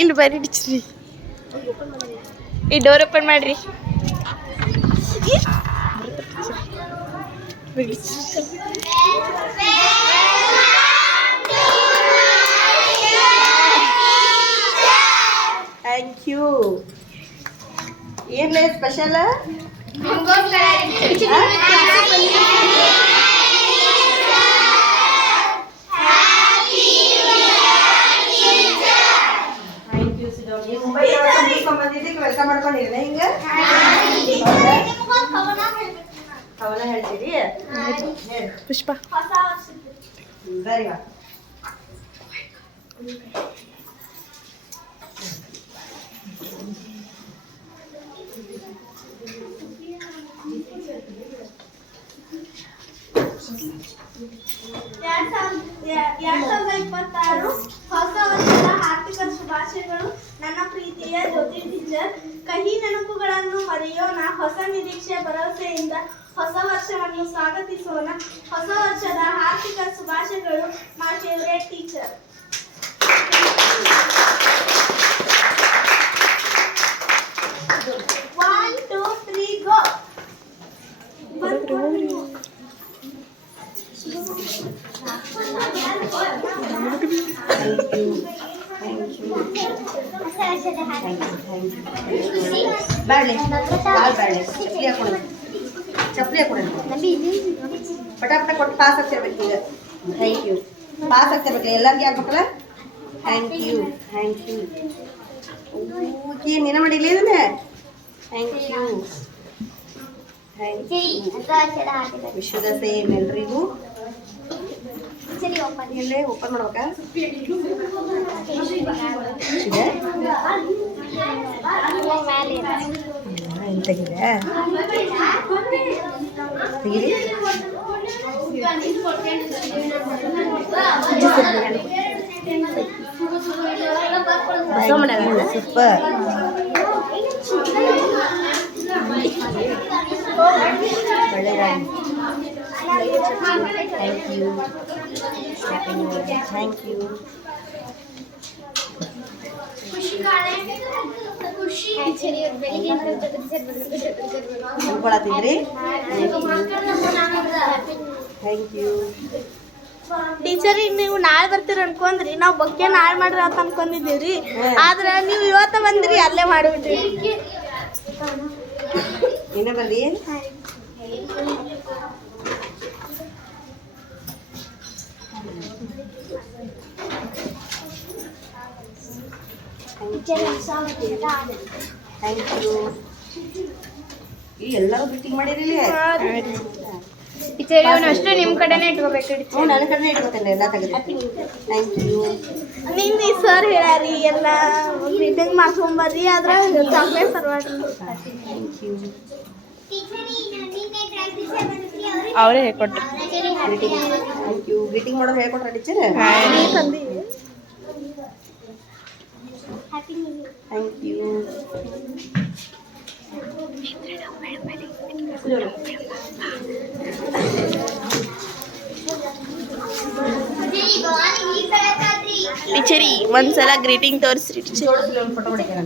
ಇಲ್ಲಿ ಬರ್ರಿ ಟೀಚರ್ ಈ ಡೋರ್ ಓಪನ್ ಮಾಡ್ರಿ ಥ್ಯಾಂಕ್ ಯು ಏನ್ಲೇ ಸ್ಪೆಷಲ್ ವೆಲ್ಕಮ್ ಮಾಡ್ಕೊಂಡಿರಲ್ಲ ಹಿಂಗ ಅವನ ಹೇಳ್ತೀರಿ ಪುಷ್ಪ ಬರೀ ವಾ ಹೊಸ ವರ್ಷದ ಹಾರ್ದಿಕ ಶುಭಾಶಯಗಳು. ನನ್ನ ಪ್ರೀತಿಯ ಜ್ಯೋತಿ ಟೀಚರ್, ಕಹಿ ನೆನಪುಗಳನ್ನು ಮರೆಯೋಣ, ಹೊಸ ನಿರೀಕ್ಷೆ ಭರವಸೆಯಿಂದ ಹೊಸ ವರ್ಷವನ್ನು ಸ್ವಾಗತಿಸೋಣ. ಹೊಸ ವರ್ಷದ ಹಾರ್ದಿಕ ಶುಭಾಶಯಗಳು. My favourite teacher. 1 2 3 ಗೋ. ಚಪ್ಪಲಿ ಹಾಕೊಂಡು ಪಟಾಪಟ ಕೊಟ್ಟು ಪಾಸ್ ಆಗ್ತಿರ್ಬೇಕು ಈಗ. ಥ್ಯಾಂಕ್ ಯು ಪಾಸ್ ಆಗ್ತಿರ್ಬೇಕಲ್ಲ ಎಲ್ಲರಿಗೂ ಆಗ್ಬೇಕಲ್ಲ. ಥ್ಯಾಂಕ್ ಯು ಏನು ಏನ ಮಾಡಿಲ್ಲ ಇದನ್ನೇ. ಥ್ಯಾಂಕ್ ಯು ವಿಶ್ವದ ಸೇಮ್ ಎಲ್ರಿಗೂ. ಇಲ್ಲೇ ಓಪನ್ ಮಾಡ್ಬೇಕಾ ತೆಗಿದೆ ತೆಗಿರಿ. ಸೂಪರ್. ಥ್ಯಾಂಕ್ ಯು ಅನ್ಕೊಳತಿದ್ರಿ. ಥ್ಯಾಂಕ್ ಯು ಟೀಚರ್, ಈಗ ನೀವು ನಾಳೆ ಬರ್ತೀರ ಅನ್ಕೊಂಡ್ರಿ, ನಾವು ಬಗ್ಗೆ ನಾಳೆ ಮಾಡ್ರಿ ಅಂತ ಅನ್ಕೊಂಡಿದ್ದೀವ್ರಿ. ಆದ್ರೆ ನೀವು ಇವತ್ತ ಬಂದ್ರಿ, ಅಲ್ಲೇ ಮಾಡಿಬಿಟ್ರಿ. ಏನೇ ಬರ್ರಿ. Thank you. ಎಲ್ಲರೂ ಗ್ರೀಟಿಂಗ್ ಮಾಡಿರಿ. ಟೀಚರ್ ಇವನು ಅಷ್ಟೇ ನಿಮ್ಮ ಕಡೆನೇ ಇಟ್ಕೋಬೇಕು. ಹ್ಞೂ ನನ್ನ ಕಡೆನೇ ಇಟ್ಕೋತೇನೆ ಎಲ್ಲ ತೆಗೆದು. Thank you. ನಿನ್ನೆ ಸರ್ ಹೇಳ್ಯಾರಿ ಎಲ್ಲ ಗ್ರೀಟಿಂಗ್ ಮಾಡ್ಕೊಂಬರ್ರಿ, ಆದ್ರೆ ಚಾಕ್ಲೇಟ್ ತರ್ವಾಡ್ರಿ. Thank you. ಅವರೇ ಹೇಳ್ಕೊಟ್ರು. Thank you. ಗ್ರೀಟಿಂಗ್ ಮಾಡೋದು ಹೇಳ್ಕೊಟ್ರ ಟೀಚರ್. Thank you. ಟೀಚರಿ ಒಂದ್ಸಲ ಗ್ರೀಟಿಂಗ್ ತೋರಿಸ್ರಿ ಟೀಚರ್. ಫೋಟೋ ಹೊಡಿತೀನಿ.